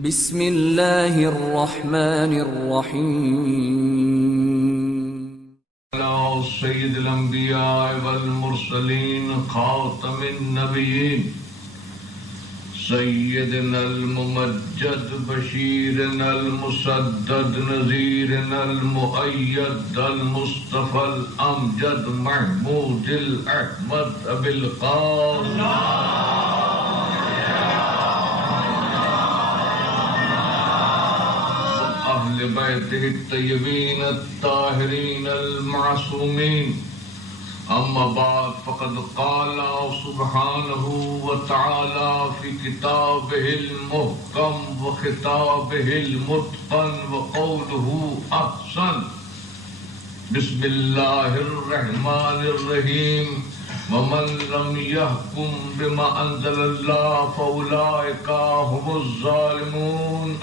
بسم اللہ الرحمن الرحیم سید الانبیاء والمرسلین خاتم النبیین سیدنا الممجد بشیرنا المسدد نذیرنا المؤید المصطفى الامجد محمود الاحمد ابی القاسم اہل بیتہ الطیبین الطاہرین المعصومین اما بعد فقد قال سبحانہ وتعالی فی کتابہ المحکم وخطابہ المتقن وقولہ احسن بسم اللہ الرحمن الرحیم ومن لم يحكم بما انزل اللہ فاولئک هم الظالمون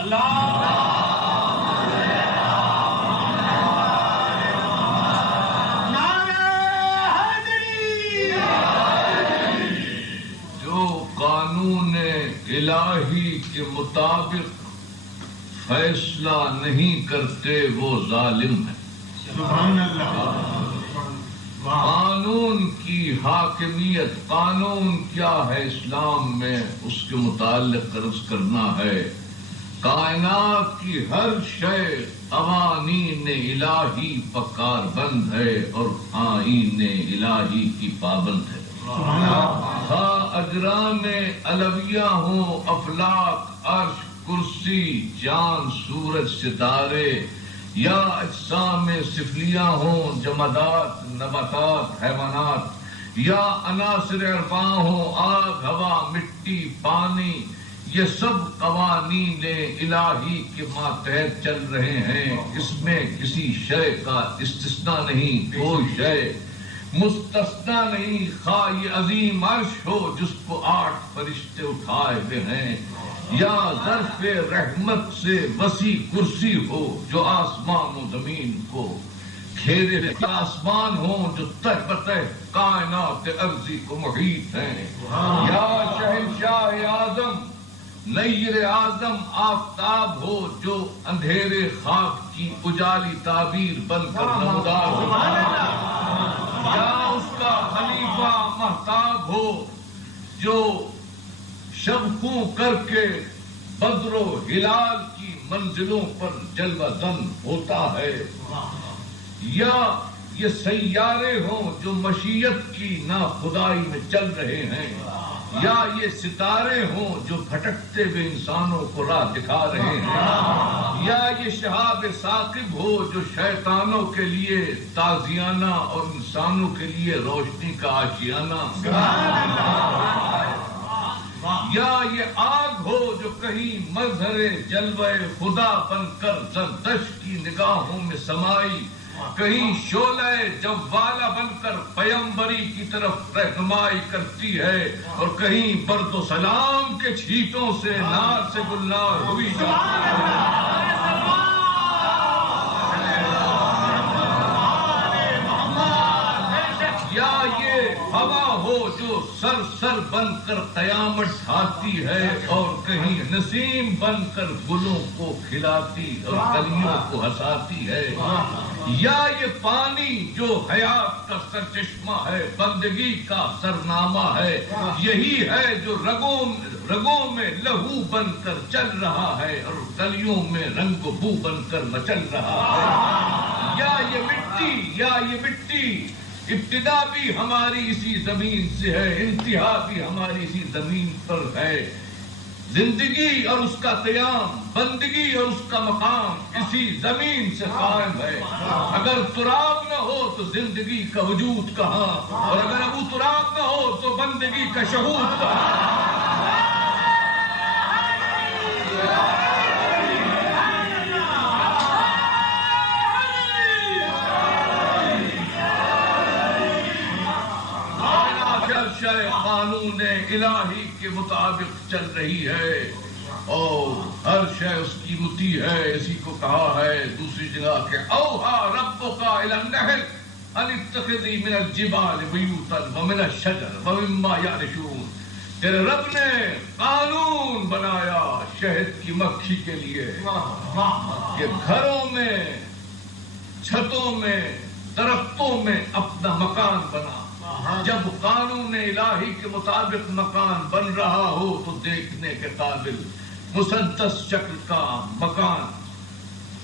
قانون الہی کے مطابق فیصلہ نہیں کرتے وہ ظالم ہے۔ سبحان اللہ۔ قانون کی حاکمیت، قانون کیا ہے اسلام میں، اس کے متعلق عرض کرنا ہے۔ کائنات کی ہر شے قوانین الہی پر کاربند ہے اور آئین الہی کی پابند ہے۔ ہاں اجرام علویہ ہوں، افلاک، عرش، کرسی، چاند، سورج، ستارے، یا اجسام سفلیہ ہوں، جمادات، نباتات، حیوانات، یا عناصر اربعہ ہوں، آگ، ہوا، مٹی، پانی، یہ سب قوانین الہی کے ماتحت چل رہے ہیں۔ اس میں کسی شے کا استثناء نہیں، کوئی شے مستثنیٰ نہیں، خواہ یہ عظیم عرش ہو جس کو 8 فرشتے اٹھائے ہوئے ہیں، یا ظرف رحمت سے وسیع کرسی ہو جو آسمان و زمین کو گھیرے، آسمان ہو جو تہ بتہ کائنات ارضی کو محیط ہیں، یا شہنشاہ اعظم نیر اعظم آفتاب ہو جو اندھیرے خاک کی اجالی تعبیر بن کر نمودار ہو، یا اس کا خلیفہ مہتاب ہو جو شب خوں کر کے بدر و ہلال کی منزلوں پر جلوہ زن ہوتا ہے، یا یہ سیارے ہوں جو مشیت کی ناخدائی میں چل رہے ہیں، یا یہ ستارے ہوں جو بھٹکتے ہوئے انسانوں کو راہ دکھا رہے ہیں، یا یہ شہاب ثاقب ہو جو شیطانوں کے لیے تازیانہ اور انسانوں کے لیے روشنی کا آشیانہ، یا یہ آگ ہو جو کہیں مظہر جلوہ خدا بن کر زردشت کی نگاہوں میں سمائی، کہیں شعلہ جوالہ بن کر پیمبری کی طرف رہنمائی کرتی ہے، اور کہیں برد و سلام کے چھیٹوں سے نار سے گلنار ہوئی جاتی ہے۔ یا یہ ہوا ہو جو سر سر بن کر قیامت ڈھاتی ہے، اور کہیں نسیم بن کر گلوں کو کھلاتی اور کلیوں کو ہنساتی ہے، یا یہ پانی جو حیات کا سرچشمہ ہے، بندگی کا سرنامہ ہے، یہی ہے جو رگوں میں لہو بن کر چل رہا ہے اور گلیوں میں رنگ و بو بن کر مچل رہا ہے، یا یہ مٹی ابتدا بھی ہماری اسی زمین سے ہے، انتہا بھی ہماری اسی زمین پر ہے، زندگی اور اس کا قیام، بندگی اور اس کا مقام اسی زمین سے قائم ہے۔ اگر تراب نہ ہو تو زندگی کا وجود کہاں، اور اگر ابو تراب نہ ہو تو بندگی کا شہود کہاں۔ قانون الہی کے مطابق چل رہی ہے، اور ہر شے اس کی مطیع ہے۔ اسی کو کہا ہے دوسری جگہ کہ اوحا ربک الی النحل ان اتخذی من الجبال بیوتا ومن الشجر ومما یعرشون، تیرے رب نے قانون بنایا شہد کی مکھی کے لیے کہ گھروں میں، چھتوں میں، درختوں میں اپنا مکان بنا. جب قانون الہی کے مطابق مکان بن رہا ہو تو دیکھنے کے قابل مسدس شکل کا مکان،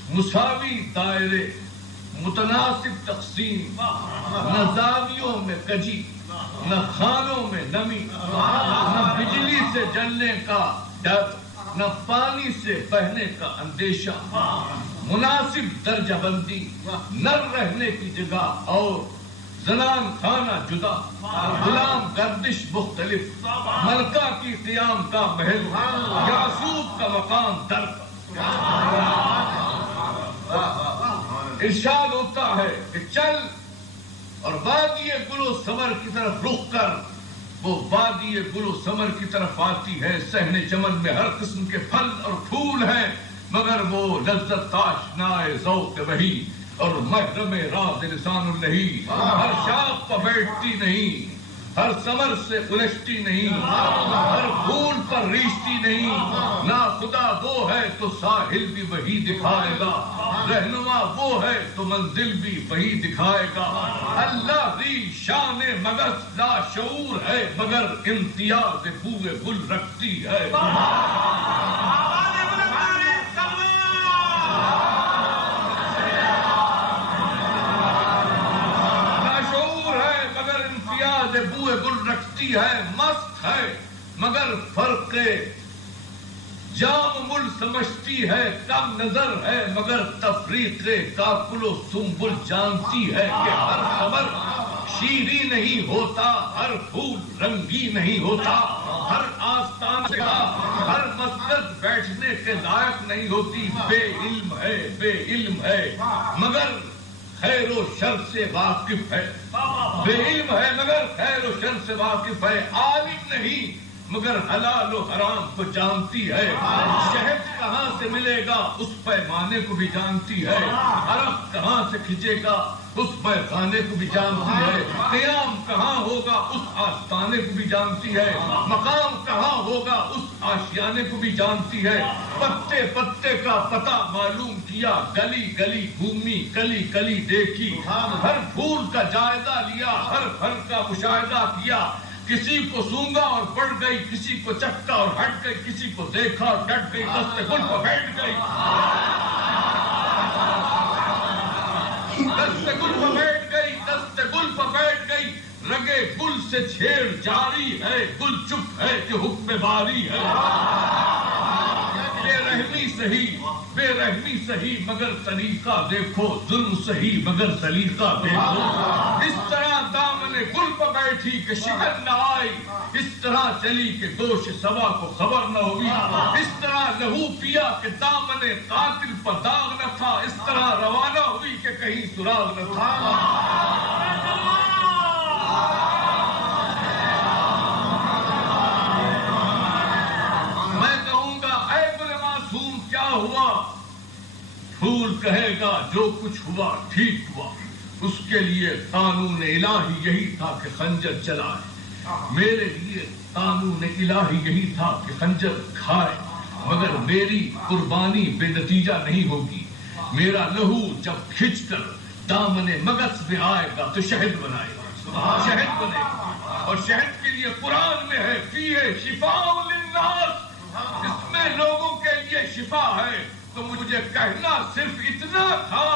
مساوی دائرے، متناسب تقسیم، نہ زاویوں میں کجی، نہ خانوں میں نمی، نہ بجلی سے جلنے کا ڈر، نہ پانی سے بہنے کا اندیشہ، مناسب درجہ بندی، نر رہنے کی جگہ اور زنان خانہ جدا، غلام گردش مختلف، ملکہ کی قیام کا محل، یعصوب کا مقام در. ارشاد ہوتا ہے کہ چل اور وادی گل و ثمر کی طرف رخ کر. وہ وادی گل و ثمر کی طرف آتی ہے، صحن چمن میں ہر قسم کے پھل اور پھول ہیں، مگر وہ لذت آشنائے ذوق وحی اور محرم راز لسان الہی. ہر شاخ پر بیٹھتی نہیں، ہر ثمر سے الجھتی نہیں، ہر پھول پر ریشتی نہیں. نہ خدا وہ ہے تو ساحل بھی وہی دکھائے گا، رہنما وہ ہے تو منزل بھی وہی دکھائے گا. اللہ ری شان مگس لا شعور ہے، مگر امتیاز بوئے گل رکھتی ہے. بوئے گل رکھتی ہے، مست ہے مگر فرق جام مل سمجھتی ہے، کم نظر ہے مگر تفریق کاکل و سنبل جانتی ہے کہ ہر خبر شیریں نہیں ہوتا، ہر پھول رنگی نہیں ہوتا، ہر آستان سے ہر مسجد بیٹھنے کے لائق نہیں ہوتی. بے علم ہے، بے علم ہے مگر خیر و شر سے واقف ہے. بے علم ہے مگر خیر و شر سے واقف ہے. عالم نہیں مگر حلال و حرام کو جانتی ہے. شہد کہاں سے ملے گا اس پیمانے کو بھی جانتی ہے. عرق کہاں سے کھچے گا اس پیخانے کو بھی جانتی ہے. قیام کہاں ہوگا اس آستانے کو بھی جانتی ہے. مقام کہاں ہوگا اس آشیانے کو بھی جانتی ہے. پتے پتے کا پتہ معلوم کیا، گلی گلی گھومی، کلی کلی دیکھی، ہر پھول کا جائزہ لیا، ہر پھل کا مشاہدہ کیا. کسی کو سونگا اور بڑھ گئی، کسی کو چکھا اور ہٹ گئی، کسی کو دیکھا اور ڈٹ گئی، دست گل پر بیٹھ گئی. دست گل پر بیٹھ گئی، دست گل پر بیٹھ گئی. رگے گل سے چھیڑ جاری ہے، گل چپ ہے کہ حکم باری ہے. بے رحمی صحیح، بے رحمی صحیح مگر طریقہ دیکھو، ظلم صحیح مگر سلیقہ دیکھو. اس طرح دامن گل پر بیٹھی کہ شکن نہ آئی، اس طرح چلی کہ گوش سوا کو خبر نہ ہوئی. اس طرح لہو پیا کہ دامن قاتل پر داغ نہ تھا، اس طرح روانہ ہوئی کہ کہیں سراغ نہ تھا. میں کہوں گا اے گل معصوم کیا ہوا؟ پھول کہے گا جو کچھ ہوا ٹھیک ہوا. اس کے لیے قانون الہی یہی تھا کہ خنجر چلائے. میرے لیے قانون الہی یہی تھا کہ خنجر کھائے، مگر میری قربانی بے نتیجہ نہیں ہوگی. میرا لہو جب کھچ کر دامن مگس میں آئے گا تو شہد بنائے گا، شہد بنے گا. اور شہد کے لیے قرآن میں ہے فیہ شفاء للناس، اس میں لوگوں کے لیے شفا ہے. تو مجھے کہنا صرف اتنا تھا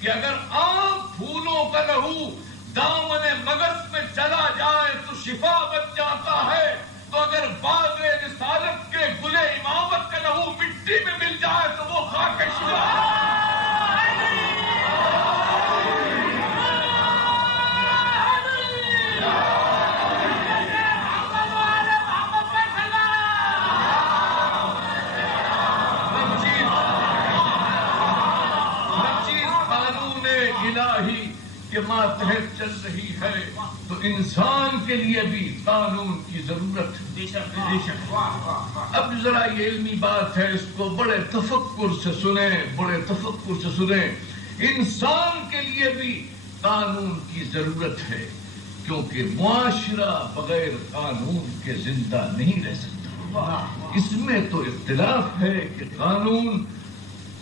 کہ اگر عام پھولوں کا لہو دامن مگس میں چلا جائے تو شفا بن جاتا ہے، تو اگر باغ رسالت کے گل امامت کا لہو مٹی میں مل جائے تو وہ خاک شفا ہے. الہی کے ماتحت چل رہی ہے تو انسان کے لیے بھی قانون کی ضرورت ہے. اب ذرا یہ علمی بات ہے، اس کو بڑے تفکر سے سنیں، بڑے تفکر سے سنیں. انسان کے لیے بھی قانون کی ضرورت ہے. کیونکہ معاشرہ بغیر قانون کے زندہ نہیں رہ سکتا. اس میں تو اختلاف ہے کہ قانون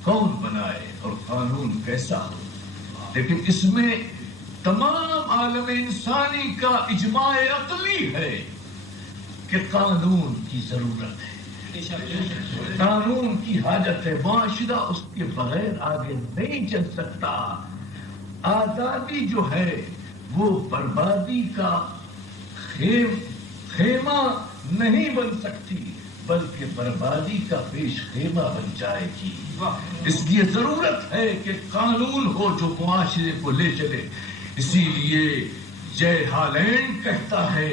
کون بنائے اور قانون کیسا ہو، لیکن اس میں تمام عالم انسانی کا اجماع عقلی ہے کہ قانون کی ضرورت ہے، قانون کی حاجت ہے. معاشرہ اس کے بغیر آگے نہیں چل سکتا. آزادی جو ہے وہ بربادی کا خیمہ نہیں بن سکتی، بلکہ بربادی کا پیش خیمہ بن جائے گی. اس لیے ضرورت ہے کہ قانون ہو جو معاشرے کو لے چلے. اسی لیے جے ہالینڈ کہتا ہے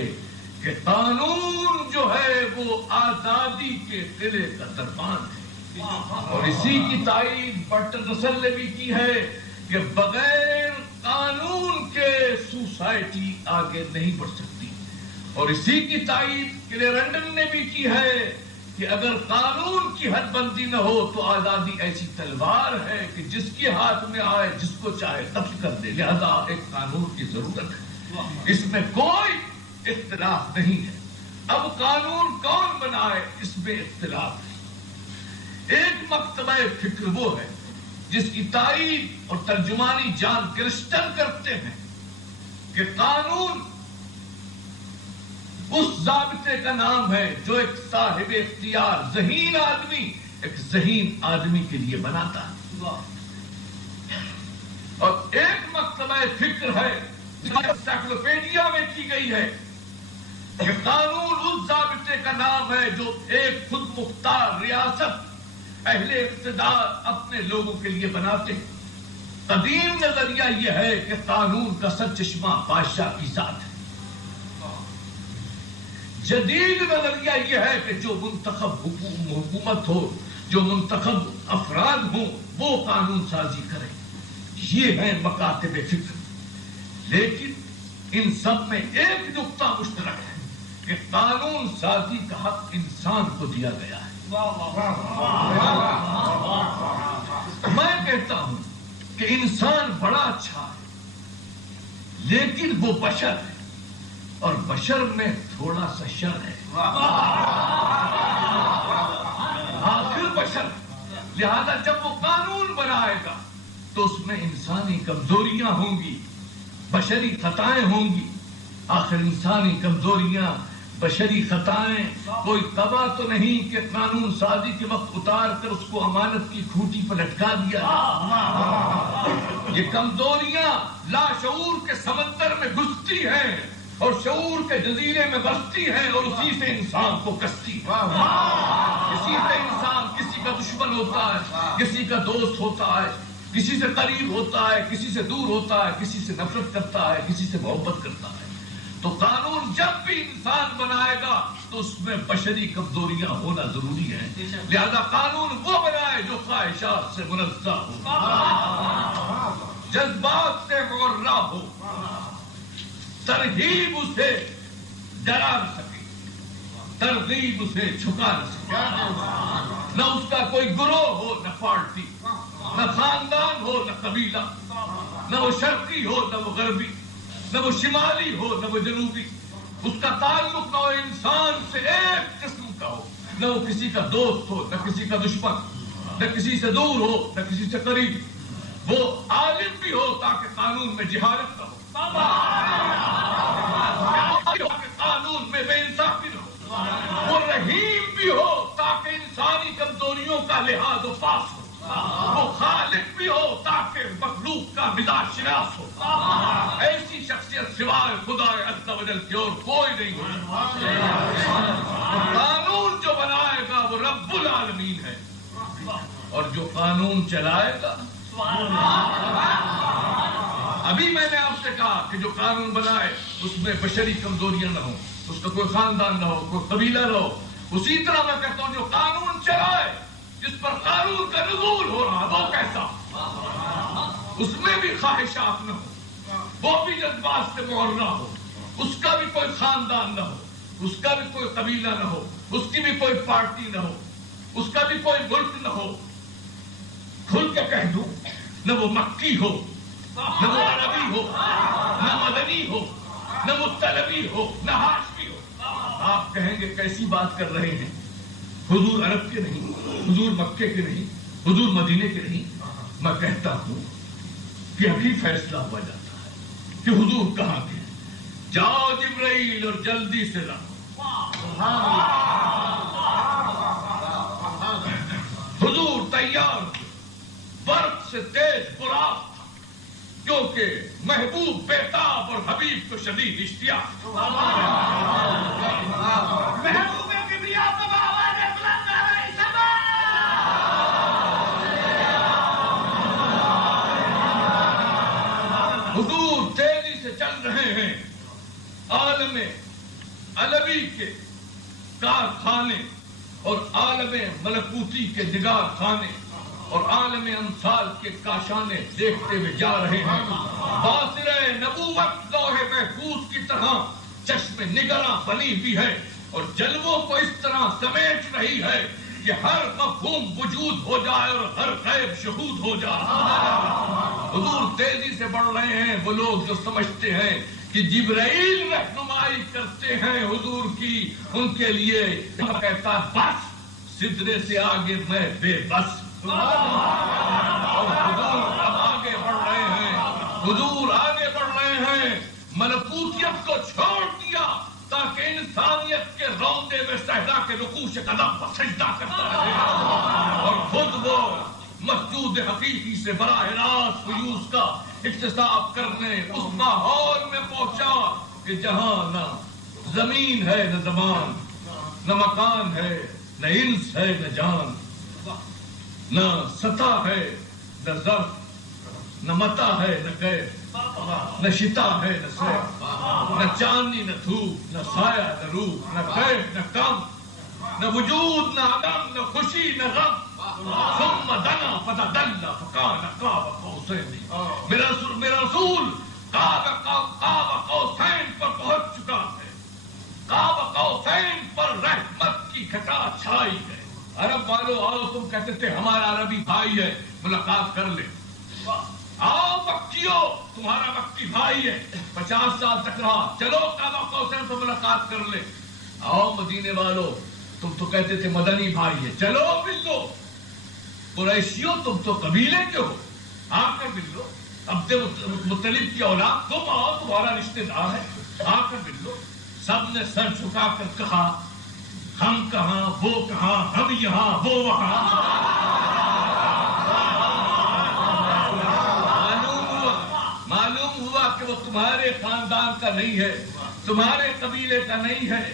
کہ قانون جو ہے وہ آزادی کے قلعے کا دربان ہے، اور اسی کی تائید برٹن رسل نے بھی کی ہے کہ بغیر قانون کے سوسائٹی آگے نہیں بڑھ سکتی. اور اسی کی تائید کلیرنڈن نے بھی کی ہے کہ اگر قانون کی حد بندی نہ ہو تو آزادی ایسی تلوار ہے کہ جس کے ہاتھ میں آئے جس کو چاہے قتل کر دے. لہذا ایک قانون کی ضرورت ہے، اس میں کوئی اختلاف نہیں ہے. اب قانون کون بنائے اس میں اختلاف ہے. ایک مکتبہ فکر وہ ہے جس کی تائید اور ترجمانی جان کرسٹن کرتے ہیں کہ قانون اس ضابطے کا نام ہے جو ایک صاحب اختیار ذہین آدمی ایک ذہین آدمی کے لیے بناتا ہے. اور ایک مکتبہ فکر ہے انسائکلوپیڈیا میں کی گئی ہے کہ قانون اس ضابطے کا نام ہے جو ایک خود مختار ریاست اہل اقتدار اپنے لوگوں کے لیے بناتے ہیں. قدیم نظریہ یہ ہے کہ قانون کا سرچشمہ بادشاہ کی ذات ہے. جدید نظریہ یہ ہے کہ جو منتخب حکومت ہو، جو منتخب افراد ہوں، وہ قانون سازی کریں. یہ ہے مکاتب فکر. لیکن ان سب میں ایک نقطہ مشترک ہے کہ قانون سازی کا حق انسان کو دیا گیا ہے. میں کہتا ہوں کہ انسان بڑا اچھا ہے، لیکن وہ بشر ہے اور بشر میں تھوڑا سا شر ہے. آخر بشر، لہذا جب وہ قانون بنائے گا تو اس میں انسانی کمزوریاں ہوں گی، بشری خطائیں ہوں گی. آخر انسانی کمزوریاں، بشری خطائیں کوئی تباہ تو نہیں کہ قانون سازی کے وقت اتار کر اس کو امانت کی کھوٹی پر لٹکا دیا. یہ کمزوریاں لاشعور کے سمندر میں گھستی ہیں اور شعور کے جزیرے میں بستی ہیں اور اسی سے انسان کو کستی ہے. اسی سے انسان کسی کا دشمن ہوتا ہے، کسی کا دوست ہوتا ہے، کسی سے قریب ہوتا ہے، کسی سے دور ہوتا ہے، کسی سے نفرت کرتا ہے، کسی سے محبت کرتا ہے. تو قانون جب بھی انسان بنائے گا تو اس میں بشری کمزوریاں ہونا ضروری ہے. لہذا قانون وہ بنائے جو خواہشات سے منزہ ہو، جذبات سے معرّہ ہو، ترغیب اسے ڈرا نہ سکے، ترغیب اسے چھکا نہ سکے. نہ اس کا کوئی گروہ ہو، نہ پارٹی، نہ خاندان ہو، نہ قبیلہ، نہ وہ شرقی ہو نہ وہ غربی، نہ وہ شمالی ہو نہ وہ جنوبی. اس کا تعلق نہ وہ انسان سے ایک قسم کا ہو، نہ وہ کسی کا دوست ہو، نہ کسی کا دشمن، نہ کسی سے دور ہو نہ کسی سے قریب. وہ عالم بھی ہو تاکہ قانون میں جہالت نہ ہو، قانون میں بے انصافی نہ ہو. وہ رحیم بھی ہو تاکہ انسانی کمزوریوں کا لحاظ و پاس ہو. وہ خالق بھی ہو تاکہ مخلوق کا مزاج شناس ہو. ایسی شخصیت سوائے خدا عز و جل کی اور کوئی نہیں ہو. قانون جو بنائے گا وہ رب العالمین ہے، اور جو قانون چلائے گا. ابھی میں نے آپ سے کہا کہ جو قانون بنائے اس میں بشری کمزوریاں نہ ہو، اس کا کوئی خاندان نہ ہو، کوئی قبیلہ نہ ہو. اسی طرح میں کہتا ہوں جو قانون چلائے، جس پر قانون کا نزول ہو رہا وہ کیسا، اس میں بھی خواہشات نہ ہو، وہ بھی جذبات سے معرّہ ہو، اس کا بھی کوئی خاندان نہ ہو، اس کا بھی کوئی قبیلہ نہ ہو، اس کی بھی کوئی پارٹی نہ ہو، اس کا بھی کوئی ملک نہ ہو. کھل کے کہہ دوں، نہ وہ مکی ہو، نہ وہ عربی ہو، نہ مدنی ہو، نہ مطلبی ہو نہ ہاشمی ہو. آپ کہیں گے کیسی بات کر رہے ہیں؟ حضور عرب کے نہیں، حضور مکے کے نہیں، حضور مدینے کے نہیں. میں کہتا ہوں کہ ابھی فیصلہ ہوا جاتا ہے کہ حضور کہاں کے. جاؤ جبرائیل اور جلدی سے لاؤ. حضور تیار تھے، برف سے تیز براق تھا، کیونکہ محبوب بیتاب اور حبیب کو شدید اشتیاق. محبوب کبریا کو آواز بلند علیہ السلام. حضور تیزی سے چل رہے ہیں. عالم علوی کے کارخانے اور عالم ملکوتی کے نگار خانے اور عالم امثال کے کاشانے دیکھتے ہوئے جا رہے ہیں. باصرہ نبوت لوح محفوظ کی طرح چشم نگراں بنی ہوئی ہے اور جلووں کو اس طرح سمیٹ رہی ہے کہ ہر مفہوم وجود ہو جائے اور ہر غیب شہود ہو جائے. حضور تیزی سے بڑھ رہے ہیں. وہ لوگ جو سمجھتے ہیں کہ جبرائیل رہنمائی کرتے ہیں حضور کی، ان کے لیے کہتا ہے بس، سدرے سے آگے میں بے بس. اور حضور اب آگے بڑھ رہے ہیں. حضور آگے بڑھ رہے ہیں. ملکوتیت کو چھوڑ دیا تاکہ انسانیت کے روندے میں صحرا کے رکوع قدم پر سجدہ کرتا رہے اور خود وہ مسجود حقیقی سے براہ راست فیوز کا اکتساب کرنے اس ماحول میں پہنچا کہ جہاں نہ زمین ہے نہ زمان، نہ مکان ہے نہ انس ہے نہ جان، نہ سطح ہے نہ ظرف، نہ متا ہے نہ کیف، نہ شتا ہے نہ سیف، نہ چاندنی نہ دھوپ، نہ سایہ نہ روح، نہ کیف نہ کم، نہ وجود نہ عدم، نہ خوشی نہ غم. ثم دنا فتدلى فكان قاب قوسين. میرا رسول قاب قوسین پر پہنچ چکا ہے. قاب قوسین پر رحمت کی گھٹا چھائی ہے. عرب والو آؤ، تم کہتے تھے ہمارا عربی بھائی ہے، ملاقات کر لے. آؤ مکیو، تمہارا مکی بھائی ہے، 50 سال تک رہا، چلو قاب قوسین پر ملاقات کر لے. آؤ مدینے والو، تم تو کہتے تھے مدنی بھائی ہے، چلو مل لو. قریشیوں تم تو قبیلے کے ہو، آ کر مل لو. عبد مطلب کی اولاد، تم آؤ، تمہارا رشتہ دار ہے، آ کر مل لو. سب نے سر جھکا کر کہا ہم کہاں وہ کہاں، ہم یہاں وہ وہاں. معلوم ہوا کہ وہ تمہارے خاندان کا نہیں ہے، تمہارے قبیلے کا نہیں ہے،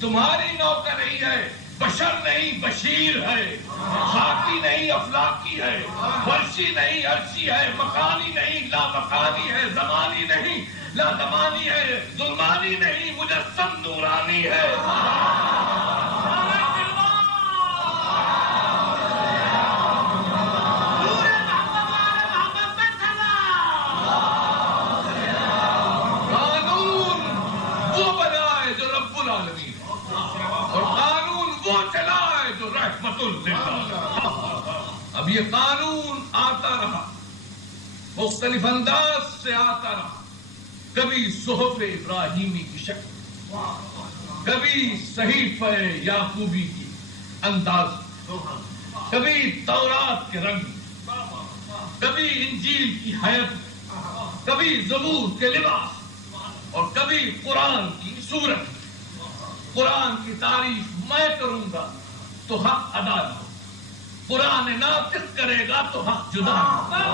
تمہاری نو کا نہیں ہے. بشر نہیں بشیر ہے، خاکی نہیں افلاکی ہے، فرشی نہیں عرشی ہے، مکانی نہیں لا مکانی ہے، زمانی نہیں لا زمانی ہے، ظلمانی نہیں مجسم نورانی ہے. قانون وہ بنائے جو رب العالمین اور قانون وہ چلائے جو رحمت للہ. اب یہ قانون آتا رہا، مختلف انداز سے آتا رہا. کبھی صحف ابراہیمی کی شکل، کبھی صحیفہ یعقوبی کی انداز، کبھی تورات کے رنگ، کبھی انجیل کی حیت، کبھی زبور کے لباس اور کبھی قرآن کی صورت. قرآن کی تعریف میں کروں گا تو حق ادا نہ ہو، قرآن ناطق کرے گا تو حق جدا نہ ہو.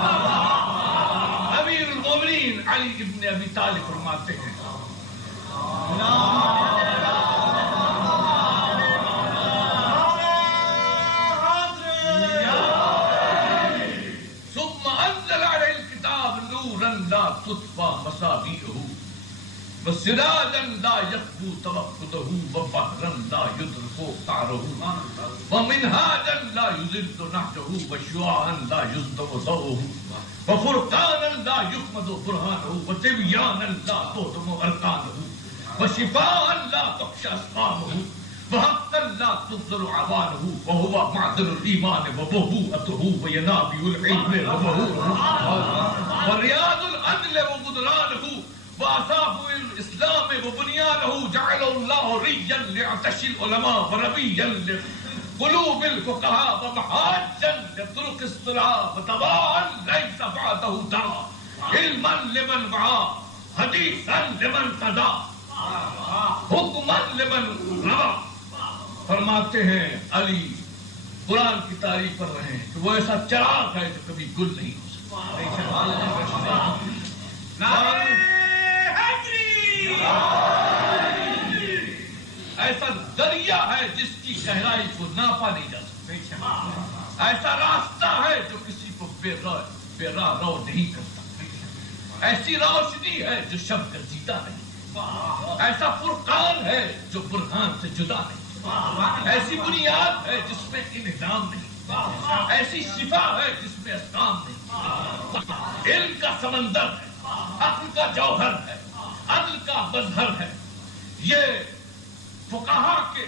امیر المومنین علی ابن ابی طالب فرماتے ہیں ثم انزل علیہ الکتاب نورا لا تطفى مصابیحہ وسراجا لا يخفو توقده وبحرا لا يدرك قعره ومنهاجا لا يضل نهجه وشعاعا لا يصدق ضوءه وفرقانا لا يخمد برهانه وتبيانا لا تهضم اركانه وشفاء لا تخشى اسقامه وحقا لا تبصر عوانه وهو معدن الايمان وبهوءته وينابيع العلم وبهوره ورياض العدل وغدرانه وأصاب الاسلام وبنيانه جعل الله ريا لعطش العلماء وربيا لقلوب الفقهاء ومحاجا لطرق الصلاح وتباعا ليس بعده داع علما لمن وعى حديثا لمن قضى حکما لمن روا. فرماتے ہیں علی قرآن کی تعریف کر رہے ہیں کہ وہ ایسا چراغ ہے جو کبھی گل نہیں ہو سکتا. ایسا دریا ہے جس کی گہرائی کو ناپا نہیں جا سکتا. ایسا راستہ ہے جو کسی کو بے راہ رو نہیں کرتا. ایسی روشنی ہے جو شب گرجیتا نہیں. ایسا فرقان ہے جو برہان سے جدا نہیں. ایسی بنیاد ہے جس میں انہدام نہیں. ایسی شفا ہے جس میں اسقام نہیں. علم کا سمندر ہے, عقل کا جوہر ہے, عدل کا مظہر ہے. یہ فقہاء کے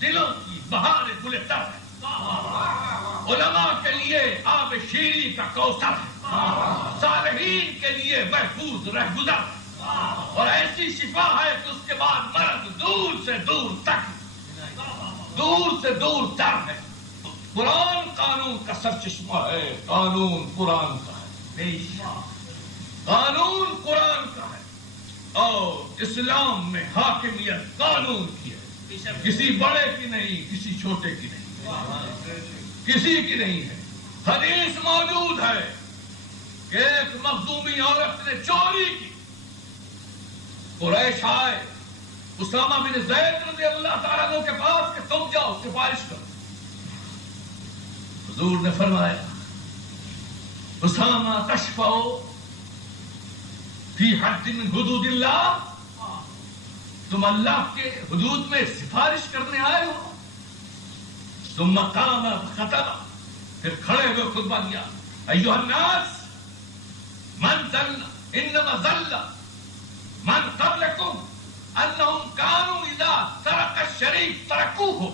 دلوں کی بہار گل تر ہے. علماء کے لیے آب شیریں کا کوثر ہے. صالحین کے لیے محفوظ رہگزر ہے. اور ایسی شفا ہے کہ اس کے بعد مرض دور سے دور تک, دور سے دور تر ہے. قرآن قانون کا سرچشمہ ہے. قانون قرآن کا ہے. قانون قرآن کا ہے. اور اسلام میں حاکمیت قانون کی ہے. کسی بڑے کی نہیں, کسی چھوٹے کی نہیں, کسی کی نہیں ہے. حدیث موجود ہے کہ ایک مخزومی عورت نے چوری کی. قریش آئے اسامہ بن زید رضی اللہ تعالیٰ عنہ کے پاس کہ تم جاؤ سفارش کرو. حضور نے فرمایا اسامہ تشفع فی حد من حدود اللہ, تم اللہ کے حدود میں سفارش کرنے آئے ہو. ثم قام خطب, پھر کھڑے ہوئے خطبہ دیا. ایھا الناس من ذل انما ذل من قبلکم انہم کانوا اذا سرق الشریف ترکوہ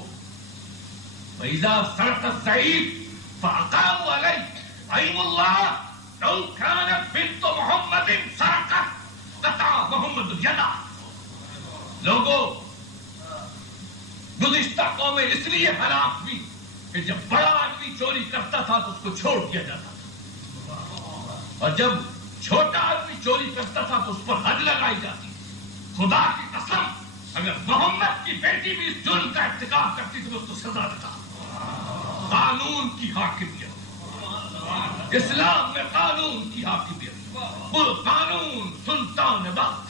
واذا سرق الضعیف فاقاموا علیہ ایم اللہ لو کانت بنت محمد سرقت قطع محمد یدا. لوگوں, گزشتہ قومیں اس لیے ہلاک ہوئی کہ جب بڑا آدمی چوری کرتا تھا تو اس کو چھوڑ دیا جاتا تھا, اور جب چھوٹا آدمی چوری کرتا تھا تو اس پر حد لگائی جاتی. خدا کی قسم اگر محمد کی بیٹی بھی اس جرم کا ارتکاب کرتی تو اس کو سزا دیتا. قانون کی حاکمیت, اسلام میں قانون کی حاکمیت. قل قانون سلطان وقت.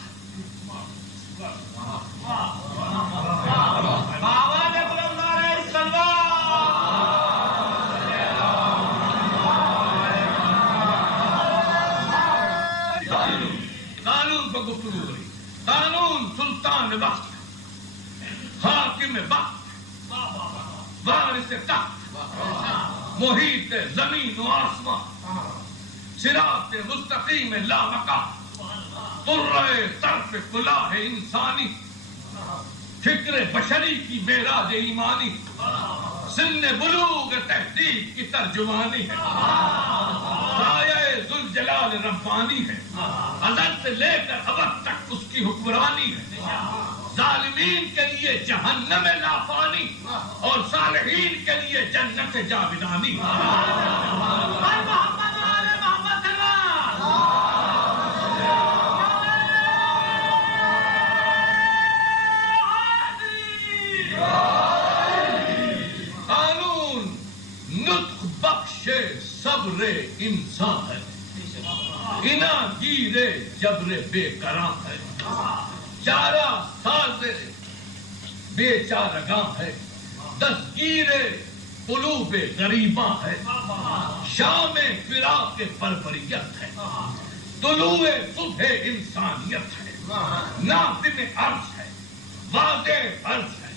قانون پر گفتگو رہی. قانون سلطان وقت, حاکم وقت, وارث تخت, محیط زمین و آسمان, صراط مستقیم لامکان, قرۂ طرف کلاه انسانی, فکر بشری کی معراج ایمانی, سن بلوغ تحقیق کی ترجمانی ہے. سایہ ذوالجلال ربانی ہے, ازل سے لے کر ابد تک اس کی حکمرانی ہے. ظالمین کے لیے جہنم لافانی اور صالحین کے لیے جنت جاودانی. قانون نطق بخش صبر انسان ہے, انا گیرے جبر بے کرام ہے. چارہ ساز بے چارگاں ہے, دستگیر قلوب غریباں ہے. شام فراق پروریت ہے, طلوع صبح انسانیت ہے. ناظم عرض ہے, واضح عرض ہے,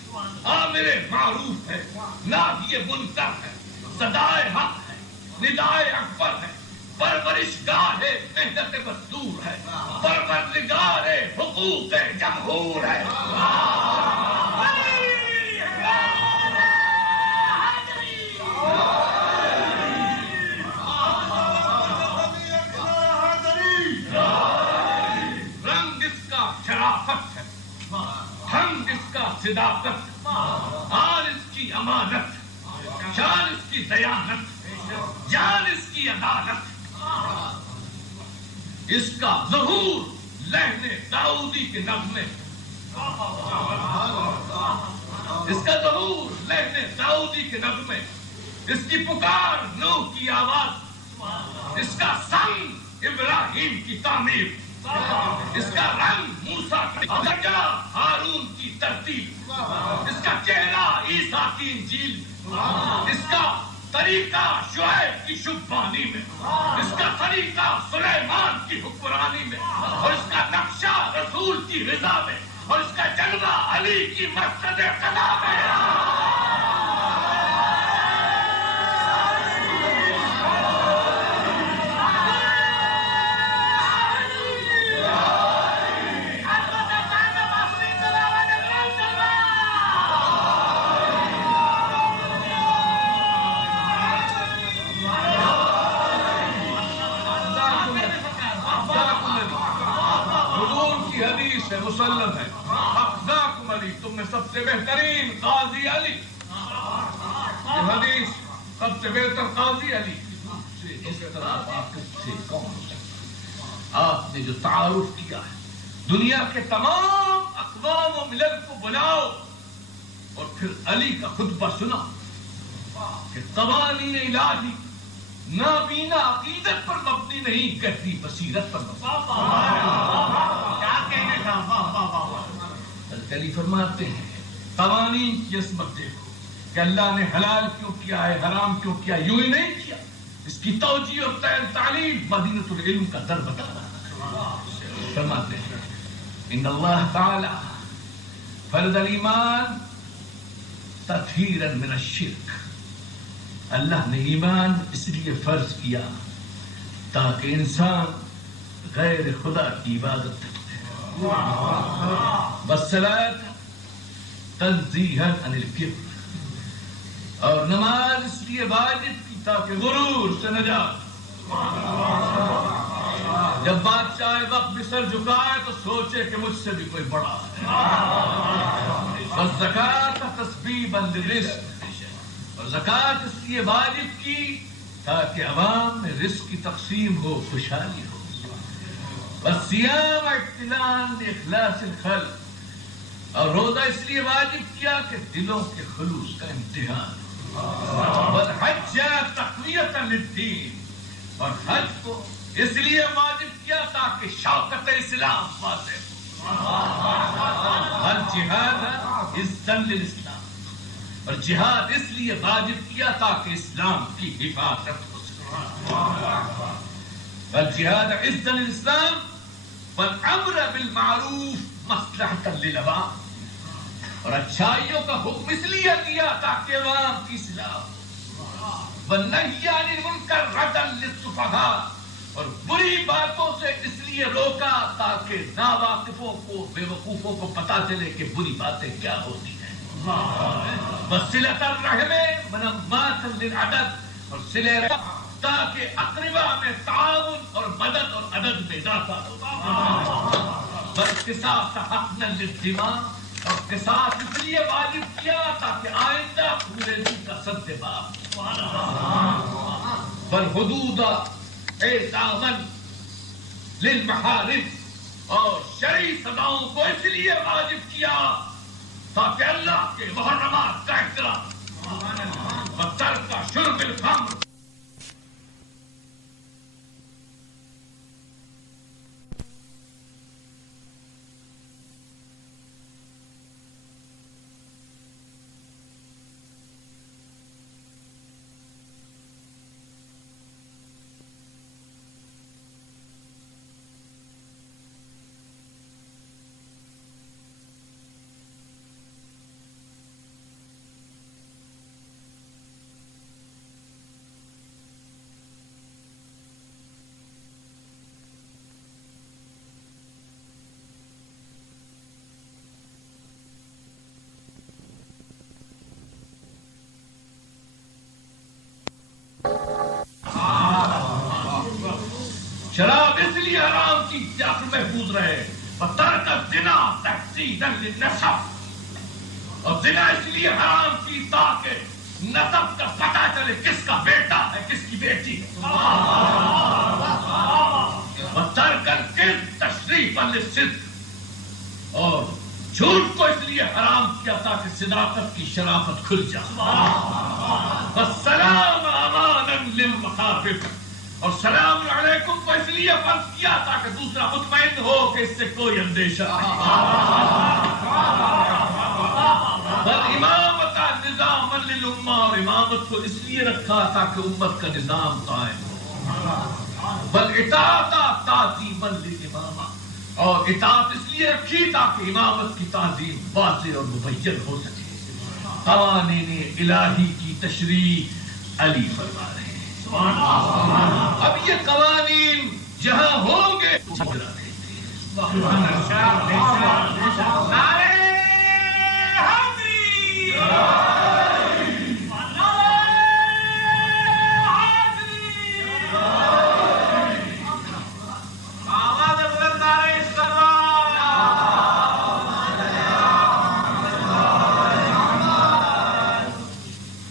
آمر معروف ہے, ناہی منکر ہے, صدائے حق ہے, ندائے اکبر ہے, پرورش گاہ محنت مزدور ہے, پروردگار حقوق جمہور ہے. رنگ اس کا شرافت صداقت، آل اس کی امانت، شان اس کی دیانت، جان اس کی عدالت، اس کا ظہور لہن داؤدی کے نغمے، اس کا ظہور لہن داؤدی کے نغمے، اس کی پکار نوح کی آواز، اس کا سنگ ابراہیم کی تعمیر، اس کا رنگ موسیٰ کا لہجہ ہارون کی ترتیب، اس کا چہرہ عیسیٰ کی انجیل، اس کا طریقہ شعیب کی شبانی میں، اس کا طریقہ سلیمان کی حکمرانی میں، اور اس کا نقشہ رسول کی رضا میں، اور اس کا جلوہ علی کی مسجد قضا میں۔ مسلم ہے افضاکم علی، تم میں سب سے بہترین قاضی علی، یہ حدیث سب سے بہتر قاضی علی، اس طرح واقف سے کون ہو سکتا؟ آپ نے جو تعارف کیا ہے، دنیا کے تمام اقوام و ملل کو بلاؤ اور پھر علی کا خطبہ سنا کہ قوانین الہی نابینا عقیدت پر مبنی نہیں، گہری بصیرت پر مبنی۔ علی فرماتے ہیں قوانین کی عظمت دیکھو کہ اللہ نے حلال کیوں کیا ہے، حرام کیوں کیا، یوں ہی نہیں کیا، اس کی توجیہ اور تعلیم مدینۃ العلم کا در بتا رہا۔ فرماتے ہیں ان اللہ تعالی فرض الایمان تطہیرا من الشرک، اللہ نے ایمان اس لیے فرض کیا تاکہ انسان غیر خدا کی عبادت کرے، والصلاۃ تنزیہا عن الکبر، اور نماز اس لیے واجب کی تاکہ غرور سے نجات۔ جب بادشاہ وقت بھی سر جھکائے تو سوچے کہ مجھ سے بھی کوئی بڑا ہے۔ والزکاۃ تثبیبا للرزق، اور زکوٰۃ اس لیے واجب کی تاکہ عوام میں رزق کی تقسیم ہو، خوشحالی ہو۔ والصیام ابتلاء لاخلاص الخلق، اور روزہ اس لیے واجب کیا کہ دلوں کے خلوص کا امتحان ہو۔ والحج تقویۃ للدین، اور حج کو اس لیے واجب کیا تاکہ شوکت اسلام واضح ہو۔ والجہاد عزا للاسلام، اور جہاد اس لیے واجب کیا تاکہ اسلام کی حفاظت ہو سکے۔ والجہاد عزا للاسلام والامر بالمعروف مصلحۃ للعوام، اور اچھائیوں کا حکم اس لیے دیا تاکہ عوام کی اصلاح ہو۔ والنہی عن المنکر ردا للسفہاء، اور بری باتوں سے اس لیے روکا تاکہ ناواقفوں کو، بے وقوفوں کو پتہ چلے کہ بری باتیں کیا ہوتی ہیں۔ وصلۃ الرحم منمات للعدد، اور صلہ رحم تاکہ اقربا میں تعاون اور مدد اور عدد میں اضافہ ہو۔ والقصاص حقنا للدماء، اور قصاص اس لیے واجب کیا تاکہ آئندہ پورے دن کا سد باب۔ والحدود اعظاما للمحارم، اور شرعی سزاؤں کو اس لیے واجب کیا تاکہ اللہ کے محرمات کا احترام، وترک شرب الخمر۔ شراب اس لیے حرام کی جاکر محفوظ رہے، وترک الزنا تحصینا للنسب، اور زنا اس لیے حرام کی تاکہ نسب کا پتہ چلے کس کا بیٹا ہے کس کی بیٹی ہے. وترک الکذب تشریفا للصدق، اور جھوٹ کو اس لیے حرام کیا تاکہ صداقت کی شرافت کھل جائے. والسلام امانا للمخافف، اور سلام علیکم کو اس لیے فرض کیا تاکہ دوسرا مطمئن ہو کہ اس سے کوئی اندیشہ نہیں. والامامۃ نظاما للامہ، اور امامت کو اس لیے رکھا تاکہ امت کا نظام قائم ہو. والاطاعۃ تعظیما للامامہ، اور اطاعت اس لیے رکھی تاکہ امامت کی تعظیم واضح اور مبین ہو سکے. قوانین الہی کی تشریح علی فرما رہے ہیں. اب یہ قوانین جہاں ہوں گے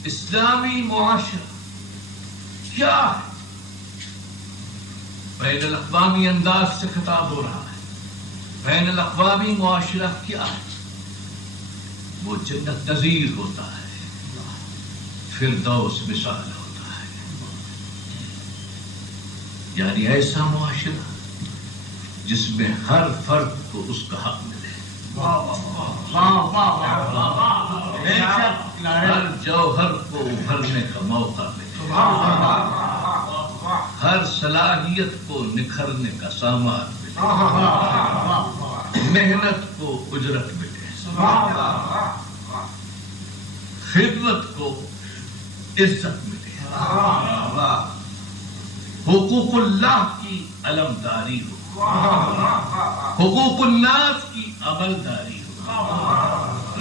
اسلامی معاشرہ کیا ہے؟ بین الاقوامی انداز سے خطاب ہو رہا ہے. بین الاقوامی معاشرہ کیا ہے؟ وہ جنت نظیر ہوتا ہے، فردوس مثال ہوتا ہے. یعنی ایسا معاشرہ جس میں ہر فرد کو اس کا حق ملے، ہر جوہر کو ابھرنے کا موقع ملے، ہر صلاحیت کو نکھرنے کا سامان ملے، محنت کو اجرت ملے، خدمت کو عزت ملے، حقوق اللہ کی علمداری ہو، حقوق الناس کی عملداری ہو،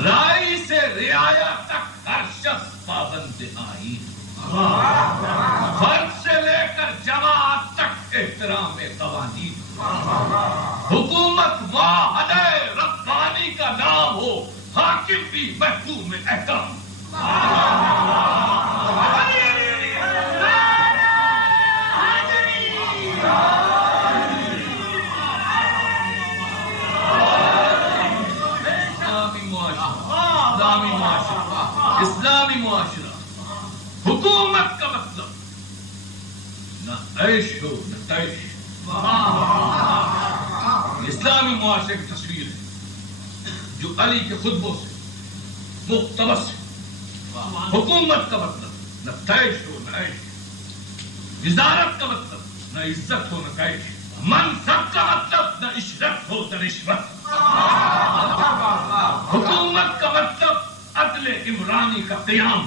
رائی سے رعایا تک ہر شخص پابند آئین، فرد سے لے کر جماعت تک احترام قوانین، حکومت واحد ربانی کا نام ہو، حاکم بھی محکوم احکام. اسلامی معاشرہ حکومت کا مطلب نہ عیش ہو نہ تیش. اسلامی معاشرے کی تصویر ہے جو علی کے خطبوں سے مقتبس ہے. حکومت کا مطلب نہ تیش ہو نہ عیش، وزارت کا مطلب نہ عزت ہو نہ تیش، منصب کا مطلب نہ عشرت ہو نہ رشوت. حکومت کا مطلب عدل عمرانی کا قیام،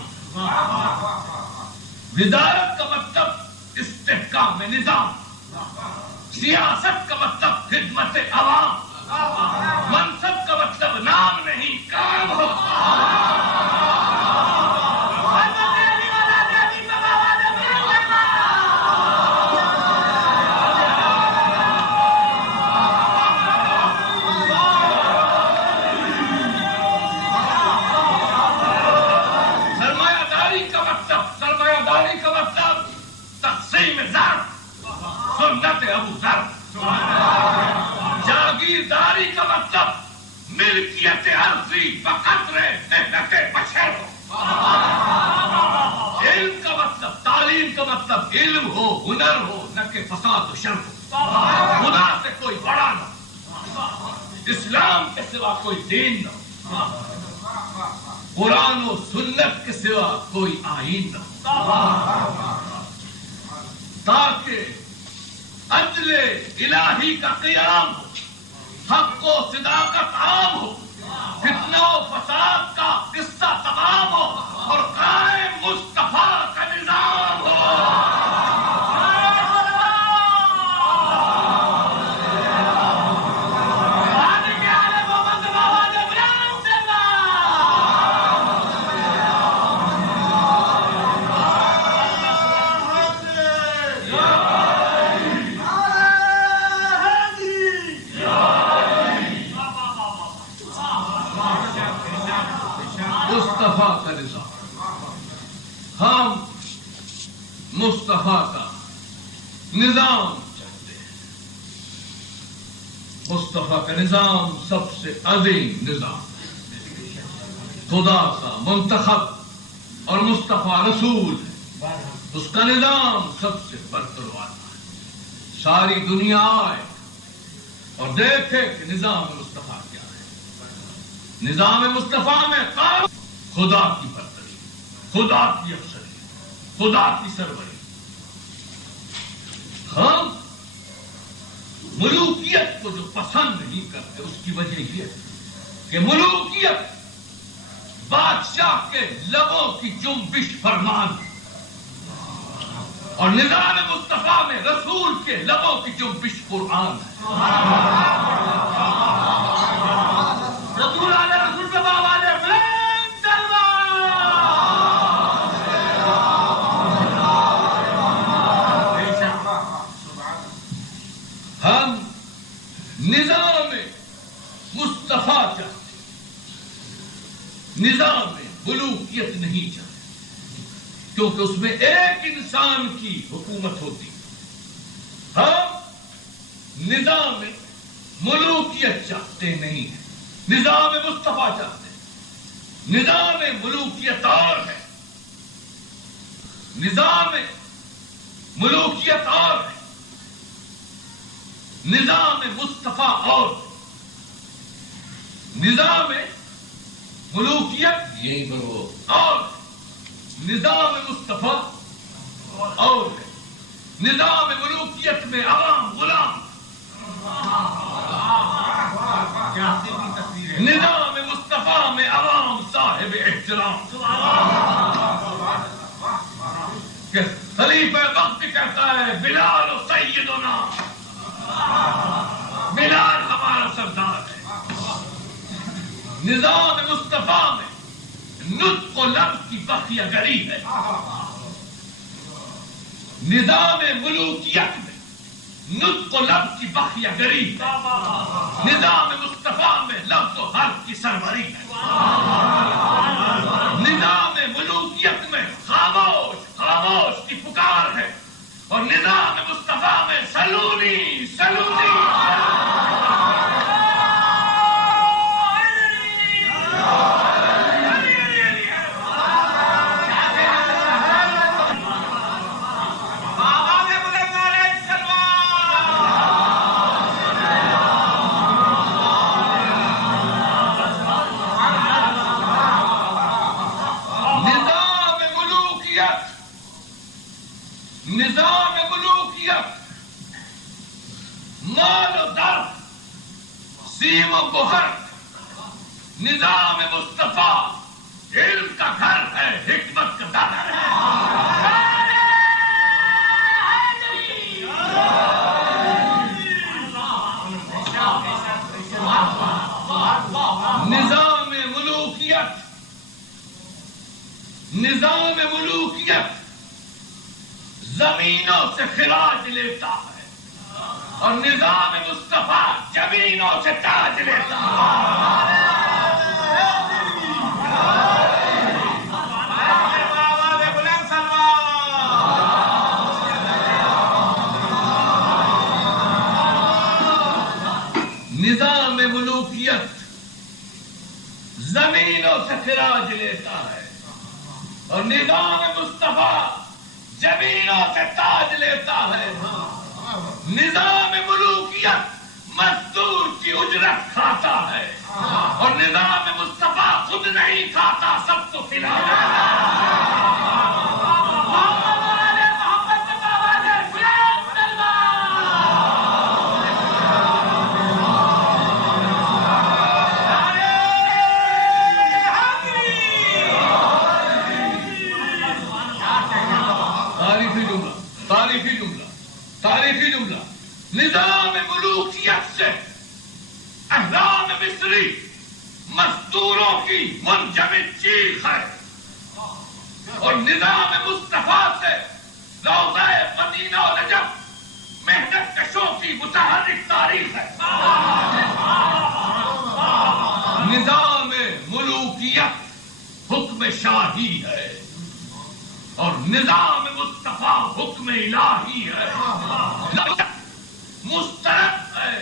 وزارت کا مطلب استحکام نظام، سیاست کا مطلب خدمت عوام، منصب کا مطلب نام نہیں کام ہو. ابو ذر. جاگیرداری کا مطلب ملکیت عرضی بقدر محنت بشر ہو. علم کا مطلب، تعلیم کا مطلب علم ہو، ہنر ہو، نہ کہ فساد و شر ہو. خدا سے کوئی بڑا نہ، اسلام کے سوا کوئی دین نہ، قرآن و سنت کے سوا کوئی آئین نہ، تاکہ عدل الہی کا قیام ہو، حق و صداقت عام ہو، فتنہ و فساد کا قصہ تمام ہو، اور قائم مصطفیٰ کا نظام ہو. کا نظام. ہم مصطفیٰ کا نظام چاہتے ہیں. مصطفیٰ کا نظام سب سے عظیم نظام ہے. خدا کا منتخب اور مصطفیٰ رسول ہے. اس کا نظام سب سے برتر والا ہے. ساری دنیا آئے اور دیکھے کہ نظام مصطفیٰ کیا ہے. نظام مصطفیٰ میں خدا کی برتری، خدا کی افسری، خدا کی سروری. ہم ملوکیت کو جو پسند نہیں کرتے اس کی وجہ یہ ہے کہ ملوکیت بادشاہ کے لبوں کی جنبش فرمان اور نظام مصطفیٰ میں رسول کے لبوں کی جنبش قرآن ہے. رسول آلہ رسول کے باب آلہ بلند تلوار. ہم نظام مصطفیٰ چاہتے، نظام ملوکیت نہیں چاہتے، کیونکہ اس میں ایک انسان کی حکومت ہوتی. ہم نظام ملوکیت چاہتے نہیں ہیں، نظام مصطفیٰ چاہتے ہیں. نظام ملوکیت اور ہے، نظام ملوکیت اور ہے، نظام مصطفیٰ اور ہے. نظام ملوکیت یہی پر وہ اور ہے، نظام مصطفیٰ اور ہے. نظام ملوکیت میں عوام غلام، نظام مصطفیٰ میں عوام صاحب احترام. کہ خلیفہ وقت کہتا ہے بلال و سیدنا، بلال ہمارا سردار ہے. نظام مصطفیٰ میں نطق و لفظ کی بخیہ گری ہے. نظام ملوکیت میں نطق و لفظ کی بخیہ گری ہے. نظام مصطفیٰ میں لفظ و حرف کی سروری ہے. نظام ملوکیت میں خاموش خاموش کی پکار ہے، اور نظام مصطفیٰ میں سلونی سلونی. نظام ملوکیت مال و در سیم و گوہر. نظام مصطفیٰ علم کا گھر ہے، حکمت کا در ہے. نظام ملوکیت، نظام ملوکیت زمینوں سے خراج لیتا ہے، اور نظام مصطفیٰ زمینوں سے تاج لیتا ہے. نظام ملوکیت زمینوں سے خراج لیتا ہے، اور نظام مصطفیٰ زمینوں سے تاج لیتا ہے. نظام ملوکیت مزدور کی اجرت کھاتا ہے، اور نظام مصطفیٰ خود نہیں کھاتا، سب کو کھلاتا ہے. تاریخی جملہ نظام ملوکیت سے احرام مصری مزدوروں کی منجمد چیخ ہے. الہی ہے اور نظام مصطفیٰ حکم الہی ہے، مسترد ہے،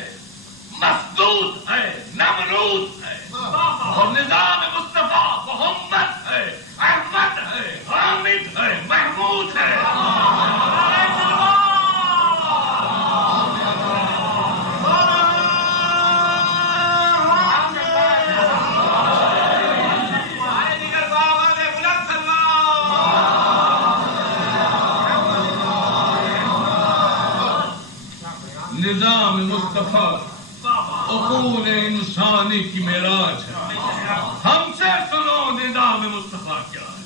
مسدود ہے، نمرود ہے، اور نظام مصطفیٰ محمد ہے، احمد ہے، حامد ہے، محمود ہے۔ نظام مصطفیٰ عقول انسانی کی معراج ہے۔ ہم سے سنو نظام مصطفیٰ کیا ہے،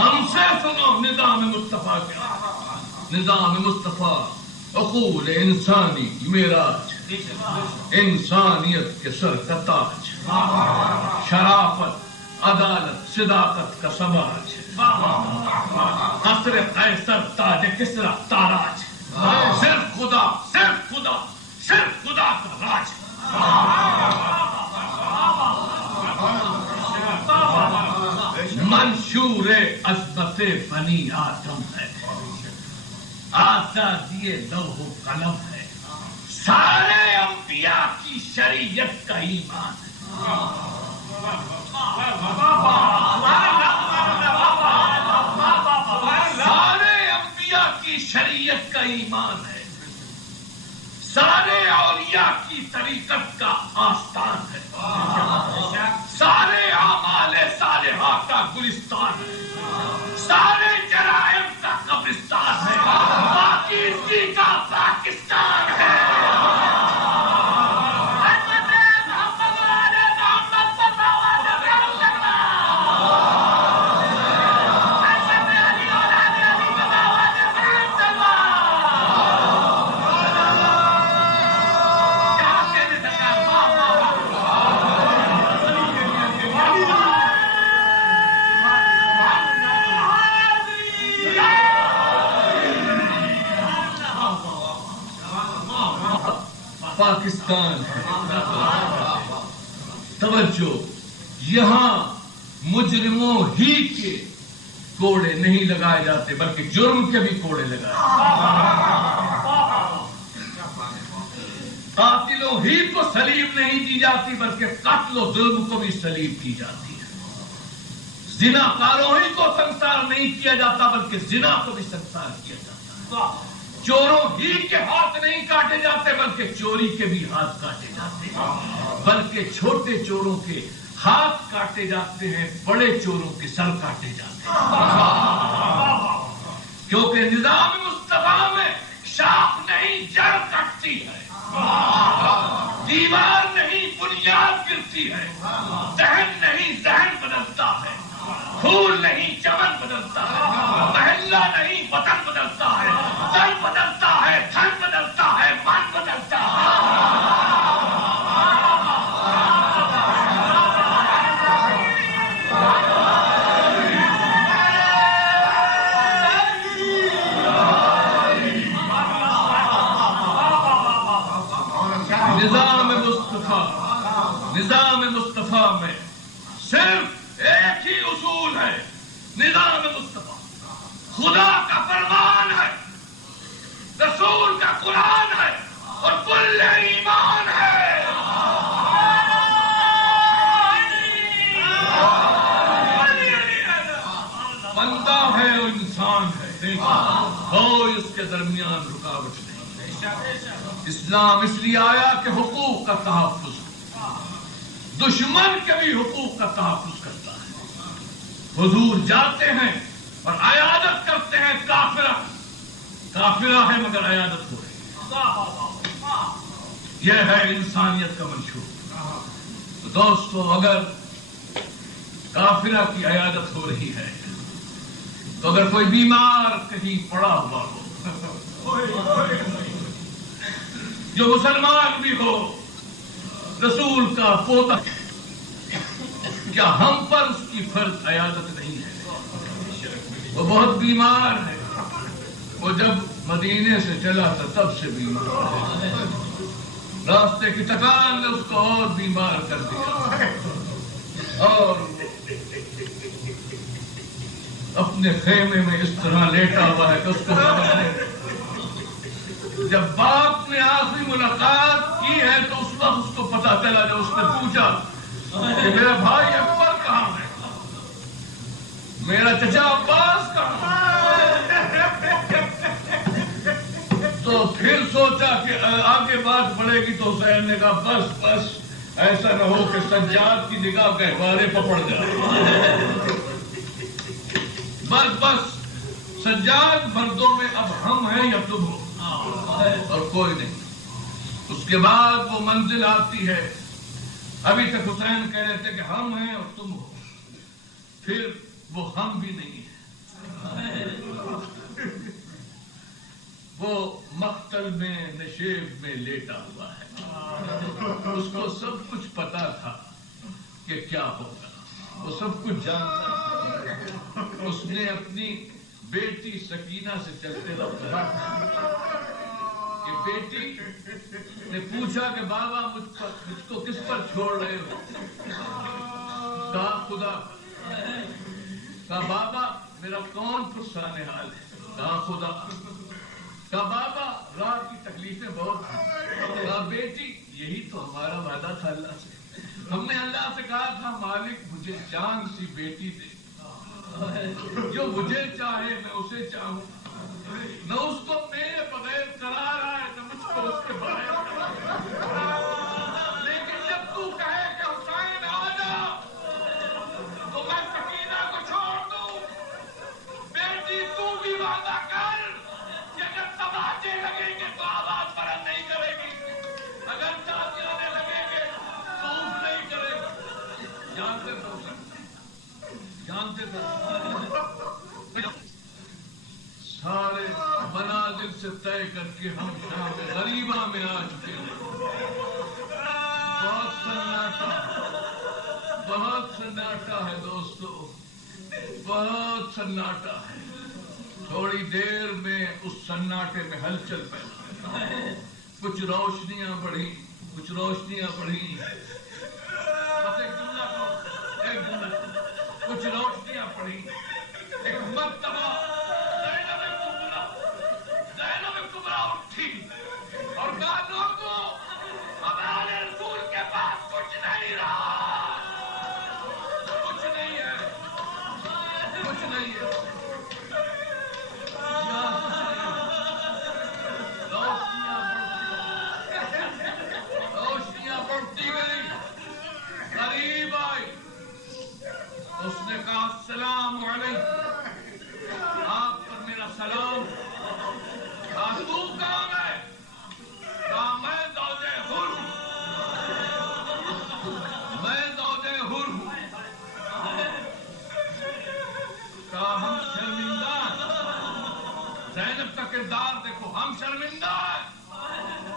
ہم سے سنو نظام مصطفیٰ کیا ہے۔ نظام مصطفیٰ عقول انسانی کی معراج ہے، انسانیت کے سر کا تاج ہے، شرافت، عدالت، صداقت کا سماج ہے، قصر قیصر تاج کسریٰ تاراج ہے، صرف خدا، صرف خدا، صرف خدا کا راج۔ منشور عظمت بنی آدم ہے، آزادی لوح و قلم ہے، سارے انبیاء کی شریعت کا ایمان ہے، سارے انبیاء کی شریعت کا ایمان ہے، سارے اولیاء کی طریقت کا آستان ہے، سارے اعمال صالحہ کا گلستان ہے، سارے جرائم کا قبرستان ہے، پاکیزگی کا پاکستان ہے۔ پاکستان ہے، توجہ، یہاں مجرموں ہی کے کوڑے نہیں لگائے جاتے بلکہ جرم کے بھی کوڑے لگائے جاتے، قاتلوں ہی کو سلیب نہیں دی جاتی بلکہ قتل و ظلم کو بھی سلیب کی جاتی ہے، زنا کاروں ہی کو سنسار نہیں کیا جاتا بلکہ زنا کو بھی سنسار کیا جاتا ہے، چوروں ہی کے ہاتھ نہیں کاٹے جاتے بلکہ چوری کے بھی ہاتھ کاٹے جاتے ہیں، بلکہ چھوٹے چوروں کے ہاتھ کاٹے جاتے ہیں، بڑے چوروں کے سر کاٹے جاتے ہیں، کیونکہ نظام مصطفیٰ میں شاخ نہیں جڑ کٹتی ہے، دیوار نہیں بنیاد گرتی ہے، ذہن نہیں ذہن بدلتا ہے، پھول نہیں چمن بدلتا ہے، محلہ نہیں وطن بدلتا ہے، دل بدلتا ہے، دھن بدلتا ہے، من بدلتا ہے۔ نظام مصطفیٰ میں صرف ایک ہی اصول ہے، نظام مصطفیٰ خدا کا فرمان ہے، رسول کا قرآن ہے اور کل ایمان ہے۔ بندہ ہے اور انسان ہے، کوئی اس کے درمیان رکاوٹ نہیں۔ اسلام اس لیے آیا کہ حقوق کا تحفظ، دشمن کے بھی حقوق کا تحفظ کرتا ہے۔ حضور جاتے ہیں اور عیادت کرتے ہیں، کافرہ ہے مگر عیادت ہو رہی ہے، یہ ہے انسانیت کا منشور۔ تو دوستو، اگر کافرہ کی عیادت ہو رہی ہے تو اگر کوئی بیمار کہیں پڑا ہوا ہو جو مسلمان بھی ہو، رسول کا پوتا، کیا ہم پر اس کی فرض عیادت نہیں ہے؟ وہ بہت بیمار ہے، وہ جب مدینے سے چلا تھا تب سے بیمار ہے، راستے کی تکان نے اس کو اور بیمار کر دیا، اور اپنے خیمے میں اس طرح لیٹا ہوا ہے کہ اس کو خبر نہیں۔ جب باپ نے آخری ملاقات کی ہے تو اس وقت اس کو پتا چلا، جب اس نے پوچھا کہ میرا بھائی اکبر کہاں ہے، میرا چچا عباس کہاں ہے، تو پھر سوچا کہ آگے بات بڑھے گی تو حسین نے کہا بس بس، ایسا نہ ہو کہ سجاد کی نگاہ گہوارے پپڑ جائے، بس بس سجاد مردوں میں اب ہم ہیں یا تم ہو اور کوئی نہیں۔ اس کے بعد وہ منزل آتی ہے، ابھی تک حسین کہہ رہے تھے کہ ہم ہیں اور تم ہو، پھر وہ ہم بھی نہیں ہے، وہ مقتل میں نشیب میں لیٹا ہوا ہے، اس کو سب کچھ پتا تھا کہ کیا ہوگا، وہ سب کچھ جانتا تھا۔ اس نے اپنی بیٹی سکینہ سے چلتے وقت کہا کہ بیٹی نے پوچھا کہ بابا مجھ کو کس پر چھوڑ رہے ہو، کہا خدا، کہا بابا میرا کون پرسانے حال ہے، کہا خدا، کہا بابا راہ کی تکلیفیں بہت ہیں، کہا بیٹی یہی تو ہمارا وعدہ تھا اللہ سے، ہم نے اللہ سے کہا تھا مالک مجھے چاند سی بیٹی دے، جو مجھے چاہے میں اسے چاہوں، نہ اس کو میرے بغیر قرار آئے نہ مجھ کو اس کے بغیر قرار آئے، لیکن جب تو کہے کہ حسین آ جا تو میں سکینہ کو چھوڑ دوں، بیٹی تو بھی وعدہ کر کہ اگر تماچے لگیں گے تو آواز بلند نہیں کرے گی، اگر چاچیانے لگیں گے تو اف نہیں کرے گی، جانتے تو سارے منازل سے طے کر کے ہم شام غریبہ میں آ چکے ہیں، بہت سناٹا ہے دوستو، بہت سناٹا ہے، تھوڑی دیر میں اس سناٹے میں ہلچل پیدا، کچھ روشنیاں بڑھی، کچھ روشنیاں بڑھی، کچھ روشنیاں پڑی، ایک مرتبہ زینب کبریٰ اٹھی اور کہا لوگوں ہمارے رسول کے پاس کچھ نہیں رہا، کچھ نہیں ہے، کچھ نہیں ہے، روشنیاں بڑھتی گئی، قریب آئی، اس نے کہا السلام علیکم، آپ پر میرا سلام، کہا تو کون ہے، کہا میں زوجہ حر ہوں، میں زوجہ حر ہوں، کہا ہم شرمندہ ہیں، زینب کا کردار دیکھو، ہم شرمندہ ہیں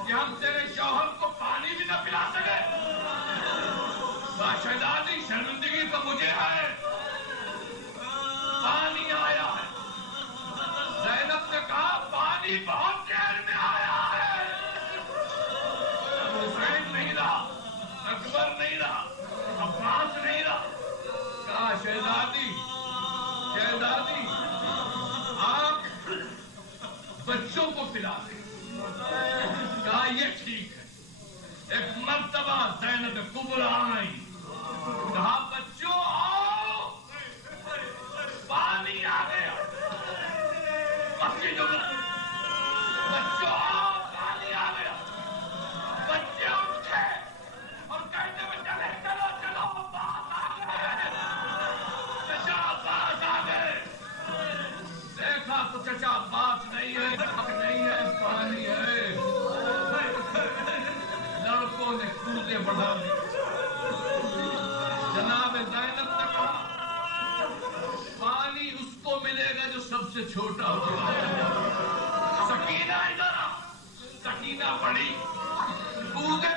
کہ ہم تیرے شوہر کو پانی بھی نہ پلا سکے، کہا شہزادی شرمندگی تو مجھے ہے، پانی آیا ہے، زینب نے کہا پانی بہت دیر میں آیا ہے، حسین نہیں رہا، اکبر نہیں رہا، عباس نہیں رہا، کہا شہزادی آپ بچوں کو پلا دیں، کہا یہ ٹھیک ہے، ایک مرتبہ زینب کبریٰ آئی، کہا بچوں آؤ، پانی آ گیا، بچے بچوں آؤ، پانی آ گیا، بچے اٹھے اور کہتے ہوئے چلے چلو چلو عباس آ گئے، چچا عباس آ گئے، دیکھا تو چچا عباس نہیں ہے، نہیں ہے، پانی ہے، لڑکوں نے کودے بڑھا دی، جناب زینب نے کہا پانی اس کو ملے گا جو سب سے چھوٹا ہوگا، سکینہ ادھر آ، سکینہ پڑی، کودے